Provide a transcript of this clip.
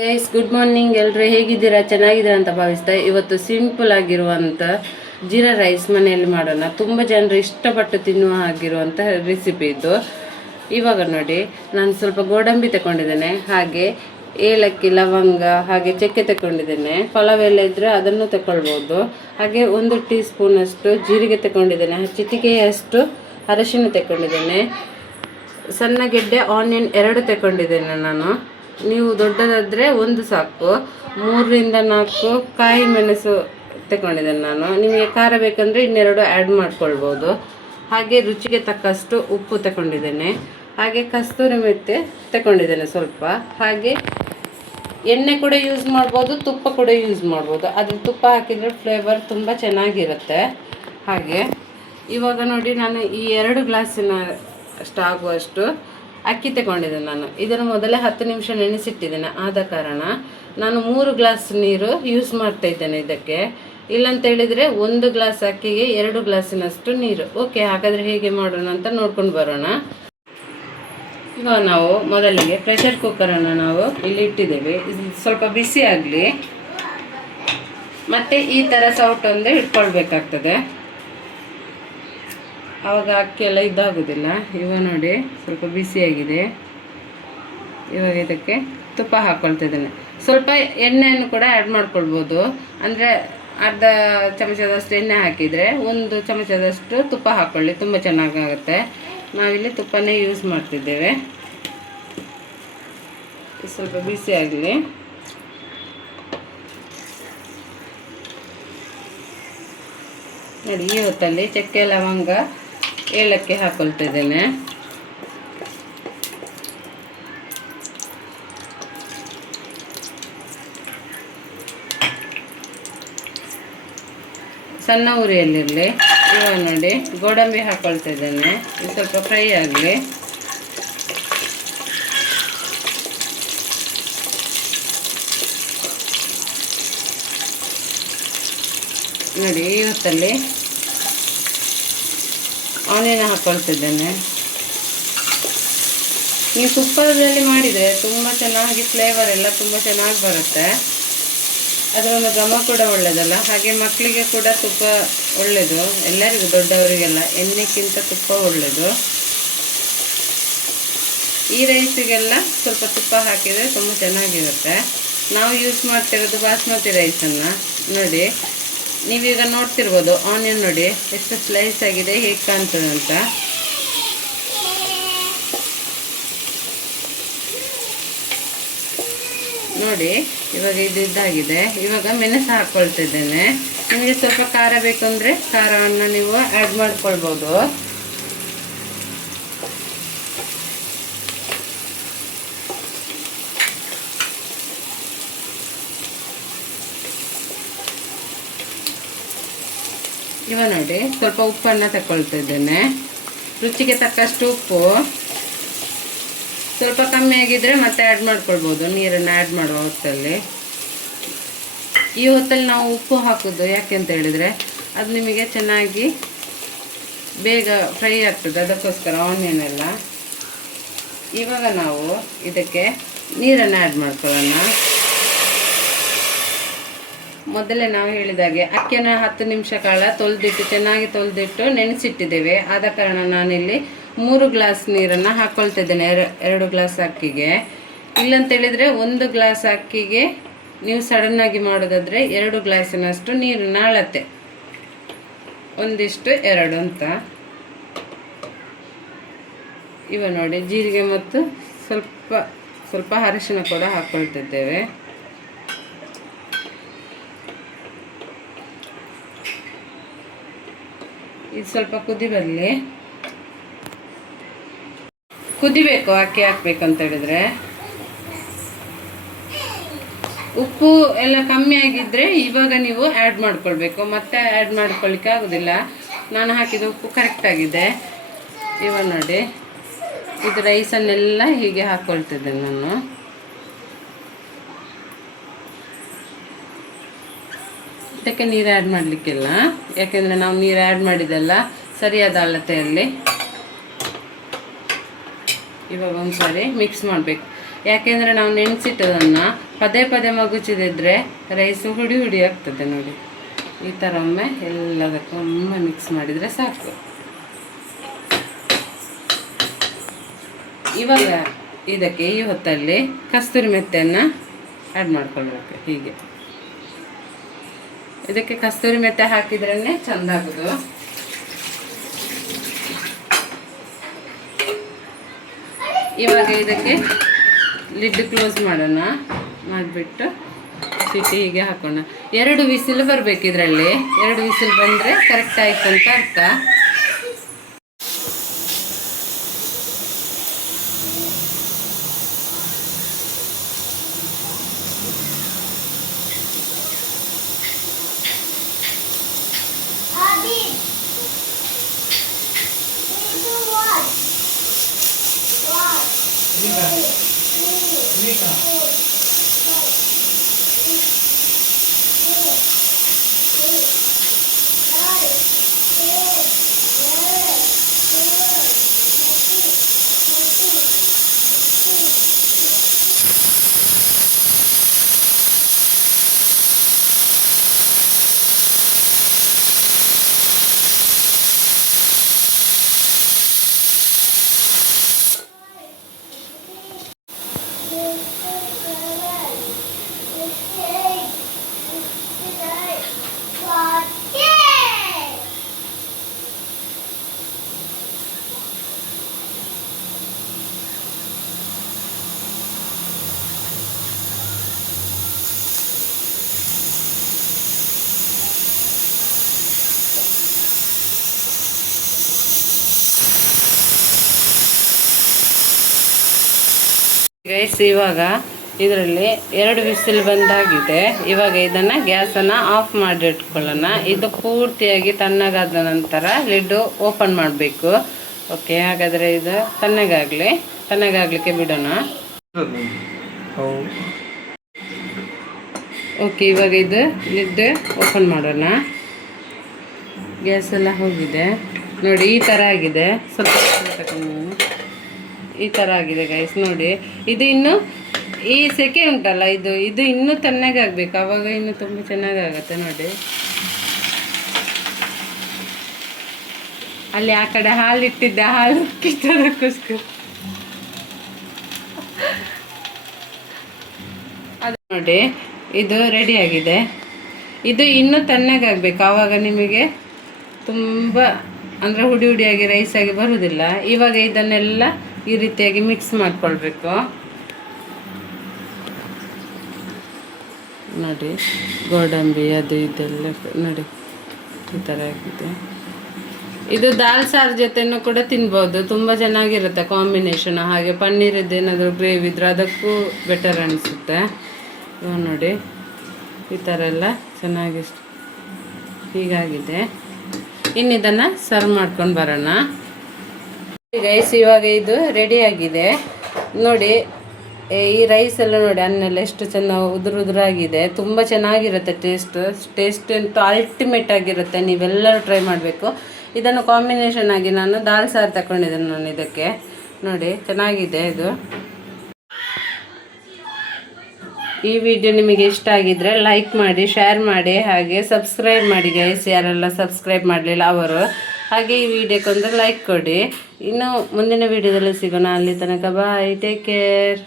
Guys good morning. ಎಲ್ಲರೂ ಹೇಗಿದ್ದೀರಾ? ಚೆನ್ನಾಗಿದ್ದೀರಾ ಅಂತ ಭಾವಿಸ್ತಾ ಇವತ್ತು ಸಿಂಪಲ್ ಆಗಿರುವಂಥ ಜೀರಾ ರೈಸ್ ಮನೆಯಲ್ಲಿ ಮಾಡೋಣ. ತುಂಬ ಜನರು ಇಷ್ಟಪಟ್ಟು ತಿನ್ನುವ ಆಗಿರುವಂಥ ರೆಸಿಪಿ ಇದು. ಇವಾಗ ನೋಡಿ, ನಾನು ಸ್ವಲ್ಪ ಗೋಡಂಬಿ ತಗೊಂಡಿದ್ದೇನೆ, ಹಾಗೆ ಏಲಕ್ಕಿ, ಲವಂಗ, ಹಾಗೆ ಚಕ್ಕೆ ತಗೊಂಡಿದ್ದೇನೆ. ಪಲಾವ್ ಎಲೆ ಇದ್ದರೆ ಅದನ್ನು ತಗೊಳ್ಬೋದು. ಹಾಗೆ 1 ಟೀ ಸ್ಪೂನಷ್ಟು ಜೀರಿಗೆ ತಗೊಂಡಿದ್ದೇನೆ, ಚಿಟಿಕೆಯಷ್ಟು ಅರಶಿನ ತಗೊಂಡಿದ್ದೇನೆ, ಸಣ್ಣ ಗೆಡ್ಡೆ ಆನಿಯನ್ 2 ತಗೊಂಡಿದ್ದೇನೆ ನಾನು. ನೀವು ದೊಡ್ಡದಾದರೆ 1 ಸಾಕು. 3ರಿಂದ 4 ಕಾಯಿ ಮೆಣಸು ತಗೊಂಡಿದ್ದೇನೆ ನಾನು. ನಿಮಗೆ ಖಾರ ಬೇಕಂದರೆ ಇನ್ನೆರಡು ಆ್ಯಡ್ ಮಾಡ್ಕೊಳ್ಬೋದು. ಹಾಗೆ ರುಚಿಗೆ ತಕ್ಕಷ್ಟು ಉಪ್ಪು ತಗೊಂಡಿದ್ದೇನೆ. ಹಾಗೆ ಕಸ್ತೂರಿ ಮೆಂತೆ ತಗೊಂಡಿದ್ದೇನೆ ಸ್ವಲ್ಪ. ಹಾಗೆ ಎಣ್ಣೆ ಕೂಡ ಯೂಸ್ ಮಾಡ್ಬೋದು, ತುಪ್ಪ ಕೂಡ ಯೂಸ್ ಮಾಡ್ಬೋದು. ಅದ್ರ ತುಪ್ಪ ಹಾಕಿದರೆ ಫ್ಲೇವರ್ ತುಂಬ ಚೆನ್ನಾಗಿರುತ್ತೆ. ಹಾಗೆ ಇವಾಗ ನೋಡಿ, ನಾನು ಈ 2 ಗ್ಲಾಸಿನ ಆಗುವಷ್ಟು ಅಕ್ಕಿ ತಗೊಂಡಿದ್ದೇನೆ ನಾನು. ಇದನ್ನು ಮೊದಲೇ 10 ನಿಮಿಷ ನೆನೆಸಿಟ್ಟಿದ್ದೇನೆ. ಆದ ಕಾರಣ ನಾನು 3 ಗ್ಲಾಸ್ ನೀರು ಯೂಸ್ ಮಾಡ್ತಾ ಇದ್ದೇನೆ ಇದಕ್ಕೆ. ಇಲ್ಲಂತ ಹೇಳಿದರೆ 1 ಗ್ಲಾಸ್ ಅಕ್ಕಿಗೆ 2 ಗ್ಲಾಸಿನಷ್ಟು ನೀರು. ಓಕೆ, ಹಾಗಾದರೆ ಹೇಗೆ ಮಾಡೋಣ ಅಂತ ನೋಡ್ಕೊಂಡು ಬರೋಣ. ಇವಾಗ ನಾವು ಮೊದಲಿಗೆ ಪ್ರೆಷರ್ ಕುಕ್ಕರನ್ನು ನಾವು ಇಲ್ಲಿ ಇಟ್ಟಿದ್ದೇವೆ. ಇದು ಸ್ವಲ್ಪ ಬಿಸಿ ಆಗಲಿ. ಮತ್ತು ಈ ಥರ ಸೌಟೊಂದು ಇಟ್ಕೊಳ್ಬೇಕಾಗ್ತದೆ, ಆವಾಗ ಅಕ್ಕಿ ಎಲ್ಲ ಇದಾಗೋದಿಲ್ಲ. ಇವಾಗ ನೋಡಿ, ಸ್ವಲ್ಪ ಬಿಸಿಯಾಗಿದೆ. ಇವಾಗ ಇದಕ್ಕೆ ತುಪ್ಪ ಹಾಕ್ಕೊಳ್ತಿದ್ದೇನೆ. ಸ್ವಲ್ಪ ಎಣ್ಣೆಯನ್ನು ಕೂಡ ಆ್ಯಡ್ ಮಾಡ್ಕೊಳ್ಬೋದು. ಅಂದರೆ ಅರ್ಧ ಚಮಚದಷ್ಟು ಎಣ್ಣೆ ಹಾಕಿದರೆ 1 ಚಮಚದಷ್ಟು ತುಪ್ಪ ಹಾಕ್ಕೊಳ್ಳಿ, ತುಂಬ ಚೆನ್ನಾಗಾಗುತ್ತೆ. ನಾವಿಲ್ಲಿ ತುಪ್ಪನೇ ಯೂಸ್ ಮಾಡ್ತಿದ್ದೇವೆ. ಸ್ವಲ್ಪ ಬಿಸಿ ಆಗಲಿ. ನೋಡಿ, ಈ ಹೊತ್ತಲ್ಲಿ ಚಕ್ಕೆ, ಲವಂಗ, ಏಲಕ್ಕಿ ಹಾಕ್ಕೊಳ್ತಿದ್ದೇನೆ. ಸಣ್ಣ ಉರಿಯಲ್ಲಿರಲಿ. ಇವಾಗ ನೋಡಿ, ಗೋಡಂಬಿ ಹಾಕ್ಕೊಳ್ತಿದ್ದೇನೆ. ಇದು ಸ್ವಲ್ಪ ಫ್ರೈ ಆಗಲಿ. ನೋಡಿ, ಈ ಹೊತ್ತಲ್ಲಿ ಆನಿಯನ್ ಹಾಕ್ಕೊಳ್ತಿದ್ದೇನೆ. ನೀವು ತುಪ್ಪದಲ್ಲಿ ಮಾಡಿದರೆ ತುಂಬ ಚೆನ್ನಾಗಿ ಫ್ಲೇವರ್ ಎಲ್ಲ ತುಂಬ ಚೆನ್ನಾಗಿ ಬರುತ್ತೆ. ಅದರ ಒಂದು ಘಮ ಕೂಡ ಒಳ್ಳೆಯದಲ್ಲ. ಹಾಗೆ ಮಕ್ಕಳಿಗೆ ಕೂಡ ತುಪ್ಪ ಒಳ್ಳೆಯದು, ಎಲ್ಲರಿಗೂ, ದೊಡ್ಡವರಿಗೆಲ್ಲ. ಎಣ್ಣೆಕ್ಕಿಂತ ತುಪ್ಪ ಒಳ್ಳೆಯದು. ಈ ರೈಸಿಗೆಲ್ಲ ಸ್ವಲ್ಪ ತುಪ್ಪ ಹಾಕಿದರೆ ತುಂಬ ಚೆನ್ನಾಗಿರುತ್ತೆ. ನಾವು ಯೂಸ್ ಮಾಡ್ತಿರೋದು ಬಾಸ್ಮತಿ ರೈಸನ್ನು. ನೋಡಿ, ನೀವೀಗ ನೋಡ್ತಿರ್ಬೋದು, ಆನಿಯನ್ ನೋಡಿ ಎಷ್ಟು ಸ್ಲೈಸ್ ಆಗಿದೆ, ಹೇಗೆ ಕಾಣ್ತದೆ ಅಂತ. ನೋಡಿ, ಇವಾಗ ಇದು ಇದಾಗಿದೆ. ಇವಾಗ ಮೆಣಸು ಹಾಕ್ಕೊಳ್ತಿದ್ದೇನೆ. ನಿಮಗೆ ಸ್ವಲ್ಪ ಖಾರ ಬೇಕಂದರೆ ಖಾರವನ್ನು ನೀವು ಆ್ಯಡ್ ಮಾಡ್ಕೊಳ್ಬೋದು. ಇವಾಗ ನೋಡಿ, ಸ್ವಲ್ಪ ಉಪ್ಪನ್ನು ತಗೊಳ್ತಿದ್ದೇನೆ. ರುಚಿಗೆ ತಕ್ಕಷ್ಟು ಉಪ್ಪು. ಸ್ವಲ್ಪ ಕಮ್ಮಿ ಆಗಿದ್ದರೆ ಮತ್ತೆ ಆ್ಯಡ್ ಮಾಡ್ಕೊಳ್ಬೋದು, ನೀರನ್ನು ಆ್ಯಡ್ ಮಾಡುವ ಹೊತ್ತಲ್ಲಿ. ಈ ಹೊತ್ತಲ್ಲಿ ನಾವು ಉಪ್ಪು ಹಾಕೋದು ಯಾಕೆ ಅಂತ ಹೇಳಿದರೆ, ಅದು ನಿಮಗೆ ಚೆನ್ನಾಗಿ ಬೇಗ ಫ್ರೈ ಆಗ್ತದೆ, ಅದಕ್ಕೋಸ್ಕರ ಆನಿಯನ್ ಎಲ್ಲ. ಇವಾಗ ನಾವು ಇದಕ್ಕೆ ನೀರನ್ನು ಆ್ಯಡ್ ಮಾಡ್ಕೊಳ್ಳೋಣ. ಮೊದಲೇ ನಾವು ಹೇಳಿದಾಗೆ ಅಕ್ಕಿಯನ್ನು 10 ನಿಮಿಷ ಕಾಲ ಚೆನ್ನಾಗಿ ತೊಳೆದಿಟ್ಟು ನೆನೆಸಿಟ್ಟಿದ್ದೇವೆ. ಆದ ಕಾರಣ ನಾನಿಲ್ಲಿ 3 ಗ್ಲಾಸ್ ನೀರನ್ನು ಹಾಕ್ಕೊಳ್ತಿದ್ದೇನೆ 2 ಗ್ಲಾಸ್ ಅಕ್ಕಿಗೆ. ಇಲ್ಲಂತೇಳಿದರೆ 1 ಗ್ಲಾಸ್ ಅಕ್ಕಿಗೆ ನೀವು ಸಡನ್ನಾಗಿ ಮಾಡೋದಾದರೆ 2 ಗ್ಲಾಸಿನಷ್ಟು ನೀರಿನ ಅಳತೆ, 1:2 ಅಂತ. ಇವ ನೋಡಿ, ಜೀರಿಗೆ ಮತ್ತು ಸ್ವಲ್ಪ ಅರಿಶಿನ ಕೂಡ ಹಾಕ್ಕೊಳ್ತಿದ್ದೇವೆ. ಇದು ಸ್ವಲ್ಪ ಕುದಿ ಬರಲಿ. ಕುದಿಬೇಕು ಅಕ್ಕಿ ಹಾಕ್ಬೇಕಂತ ಹೇಳಿದರೆ. ಉಪ್ಪು ಎಲ್ಲ ಕಮ್ಮಿ ಆಗಿದ್ದರೆ ಇವಾಗ ನೀವು ಆ್ಯಡ್ ಮಾಡ್ಕೊಳ್ಬೇಕು, ಮತ್ತೆ ಆ್ಯಡ್ ಮಾಡ್ಕೊಳ್ಳಿಕ್ಕೆ ಆಗೋದಿಲ್ಲ. ನಾನು ಹಾಕಿದ ಉಪ್ಪು ಕರೆಕ್ಟಾಗಿದೆ. ಇವಾಗ ನೋಡಿ, ಇದು ರೈಸನ್ನೆಲ್ಲ ಹೀಗೆ ಹಾಕ್ಕೊಳ್ತಿದ್ದೆ ನಾನು. ಇದಕ್ಕೆ ನೀರು ಆ್ಯಡ್ ಮಾಡಲಿಕ್ಕಿಲ್ಲ, ಯಾಕೆಂದರೆ ನಾವು ನೀರು ಆ್ಯಡ್ ಮಾಡಿದ್ದೆಲ್ಲ ಸರಿಯಾದ ಅಳತೆಯಲ್ಲಿ. ಇವಾಗ ಒಂದು ಸಾರಿ ಮಿಕ್ಸ್ ಮಾಡಬೇಕು. ಯಾಕೆಂದರೆ ನಾವು ನೆನೆಸಿಟ್ಟದನ್ನು ಪದೇ ಪದೇ ಮಗುಚಿದಿದ್ರೆ ರೈಸು ಹುಡಿ ಹುಡಿ ಆಗ್ತದೆ ನೋಡಿ. ಈ ಥರ ಒಮ್ಮೆ ಎಲ್ಲದಕ್ಕೂ ಒಮ್ಮೆ ಮಿಕ್ಸ್ ಮಾಡಿದರೆ ಸಾಕು. ಇವಾಗ ಇದಕ್ಕೆ ಈ ಹೊತ್ತಲ್ಲಿ ಕಸ್ತೂರಿ ಮೆಂತ್ಯವನ್ನು ಆ್ಯಡ್ ಮಾಡ್ಕೊಳ್ಬೇಕು. ಹೀಗೆ ಇದಕ್ಕೆ ಕಸ್ತೂರಿ ಮೆಂತ್ಯ ಹಾಕಿದ್ರೇ ಚೆಂದ ಆಗೋದು. ಇವಾಗ ಇದಕ್ಕೆ ಲಿಡ್ ಕ್ಲೋಸ್ ಮಾಡೋಣ. ಮಾಡಿಬಿಟ್ಟು ಸಿಟಿ ಹೀಗೆ ಹಾಕೋಣ. 2 ವಿಸಿಲ್ ಬರಬೇಕು ಇದರಲ್ಲಿ. 2 ವಿಸಿಲ್ ಬಂದರೆ ಕರೆಕ್ಟ್ ಆಯ್ತು ಅಂತ ಅರ್ಥ. ಗೈಸ್, ಇವಾಗ ಇದರಲ್ಲಿ 2 ವಿಸಿಲ್ ಬಂದಾಗಿದೆ. ಇವಾಗ ಇದನ್ನು ಗ್ಯಾಸನ್ನು ಆಫ್ ಮಾಡಿ ಇಟ್ಕೊಳ್ಳೋಣ. ಇದು ಪೂರ್ತಿಯಾಗಿ ತಣ್ಣಗಾದ ನಂತರ ಲಿಡ್ಡು ಓಪನ್ ಮಾಡಬೇಕು. ಓಕೆ, ಹಾಗಾದರೆ ಇದು ತಣ್ಣಗಾಗಲಿಕ್ಕೆ ಬಿಡೋಣ. ಓಕೆ, ಇವಾಗ ಇದು ಲಿಡ್ ಓಪನ್ ಮಾಡೋಣ. ಗ್ಯಾಸ್ ಎಲ್ಲ ಹೋಗಿದೆ ನೋಡಿ. ಈ ಥರ ಆಗಿದೆ. ಸ್ವಲ್ಪ ಈ ಥರ ಆಗಿದೆ ಗೈಸ್ ನೋಡಿ. ಇದು ಇನ್ನು ಈ ಸೆಕೆ ಉಂಟಲ್ಲ, ಇದು ಇನ್ನೂ ತಣ್ಣಗಾಗಬೇಕು. ಆವಾಗ ಇನ್ನೂ ತುಂಬ ಚೆನ್ನಾಗಾಗತ್ತೆ ನೋಡಿ. ಅಲ್ಲಿ ಆ ಕಡೆ ಹಾಲು ಇಟ್ಟಿದ್ದೆ, ಹಾಲು ಕಿತ್ತೋದಕ್ಕೋಸ್ಕರ ಅದು ನೋಡಿ. ಇದು ರೆಡಿಯಾಗಿದೆ. ಇದು ಇನ್ನೂ ತಣ್ಣಗಾಗಬೇಕು. ಆವಾಗ ನಿಮಗೆ ತುಂಬ ಅಂದರೆ ಹುಡಿ ಹುಡಿಯಾಗಿ ರೈಸಾಗಿ ಬರುವುದಿಲ್ಲ. ಇವಾಗ ಇದನ್ನೆಲ್ಲ ಈ ರೀತಿಯಾಗಿ ಮಿಕ್ಸ್ ಮಾಡ್ಕೊಳ್ಬೇಕು ನೋಡಿ. ಗೋಡಂಬಿ ಅದು ಇದೆಲ್ಲ ನೋಡಿ ಈ ಥರ ಆಗಿದೆ. ಇದು ದಾಲ್ ಸಾರು ಜೊತೆನೂ ಕೂಡ ತಿನ್ಬೋದು. ತುಂಬ ಚೆನ್ನಾಗಿರುತ್ತೆ ಕಾಂಬಿನೇಷನ್. ಹಾಗೆ ಪನ್ನೀರದ್ದು ಏನಾದರೂ ಗ್ರೇವಿ ಇದ್ರೆ ಅದಕ್ಕೂ ಬೆಟರ್ ಅನಿಸುತ್ತೆ. ನೋಡಿ ಈ ಥರ ಎಲ್ಲ ಚೆನ್ನಾಗಿ ಹೀಗಾಗಿದೆ. ಇನ್ನು ಇದನ್ನು ಸರ್ವ್ ಮಾಡ್ಕೊಂಡು ಬರೋಣ ಗೈಸ್. ಇವಾಗ ಇದು ರೆಡಿಯಾಗಿದೆ ನೋಡಿ. ಈ ರೈಸ್ ಎಲ್ಲ ನೋಡಿ, ಅನ್ನೆಲ್ಲ ಎಷ್ಟು ಚೆನ್ನಾಗಿ ಉದುರಾಗಿದೆ. ತುಂಬ ಚೆನ್ನಾಗಿರುತ್ತೆ. ಟೇಸ್ಟ್ ಅಂತೂ ಅಲ್ಟಿಮೇಟ್ ಆಗಿರುತ್ತೆ. ನೀವೆಲ್ಲರೂ ಟ್ರೈ ಮಾಡಬೇಕು. ಇದನ್ನು ಕಾಂಬಿನೇಷನ್ ಆಗಿ ನಾನು ದಾಲ್ ಸಾರು ತಗೊಂಡಿದ್ದೇನೆ ನಾನು ಇದಕ್ಕೆ ನೋಡಿ. ಚೆನ್ನಾಗಿದೆ ಇದು. ಈ ವಿಡಿಯೋ ನಿಮಗೆ ಇಷ್ಟ ಆಗಿದ್ದರೆ ಲೈಕ್ ಮಾಡಿ, ಶೇರ್ ಮಾಡಿ, ಹಾಗೆ ಸಬ್ಸ್ಕ್ರೈಬ್ ಮಾಡಿ ಗೈಸ್. ಯಾರೆಲ್ಲ ಸಬ್ಸ್ಕ್ರೈಬ್ ಮಾಡಲಿಲ್ಲ ಅವರು. ಹಾಗೆ ಈ ವಿಡಿಯೋಕ್ಕೊಂದು ಲೈಕ್ ಕೊಡಿ. ಇನ್ನು ಮುಂದಿನ ವಿಡಿಯೋದಲ್ಲಿ ಸಿಗೋಣ. ಅಲ್ಲಿ ತನಕ ಬಾಯ್, ಟೇಕ್ ಕೇರ್.